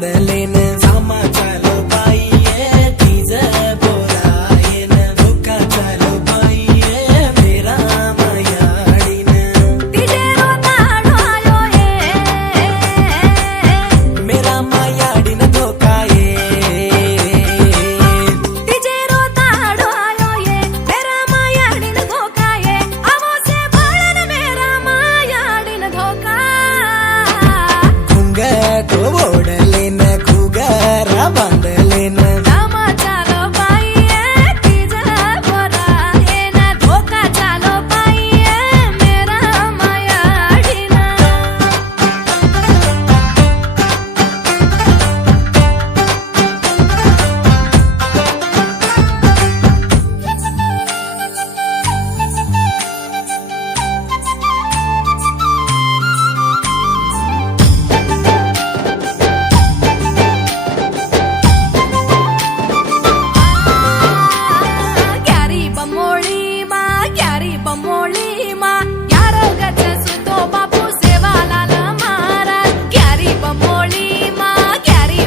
बांधलेन सामा चालो पाइये तीज बोलायेन धोका चालो पाइये मेरा मायाडीन तिजेरो ताड़ो आयो मेरा मायाडीन धोका तिजेरो ताड़ो आयो मेरा मायाडीन धोका आवो से बाळन मेरा मायाडीन धोका घुंघटो ओढलेन घुगरा बांधलेन सामा चालो पाइये तीज बोलायेन धोका चालो पाइये मेरा मायाडीन क्यारी बमोली माँ यारो गज सुतो बापू सेवालाल महाराज क्यारी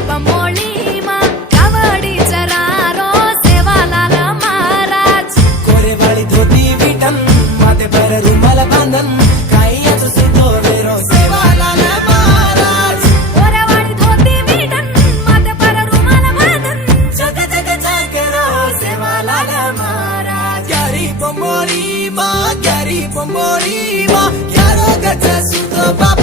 बमोली माँ कावड़ी चरारो सेवालाल महाराज कोरेवाळी धोती विटन माथे पर रुमाल बांधन कायच सुतो वेरो सेवालाल महाराज कोरेवाळी धोती विटन माथे पर रुमाल बांधन जग जग जागरो सेवालाल महाराज क्यारी बमोली माँ यारो गज सुतो बापू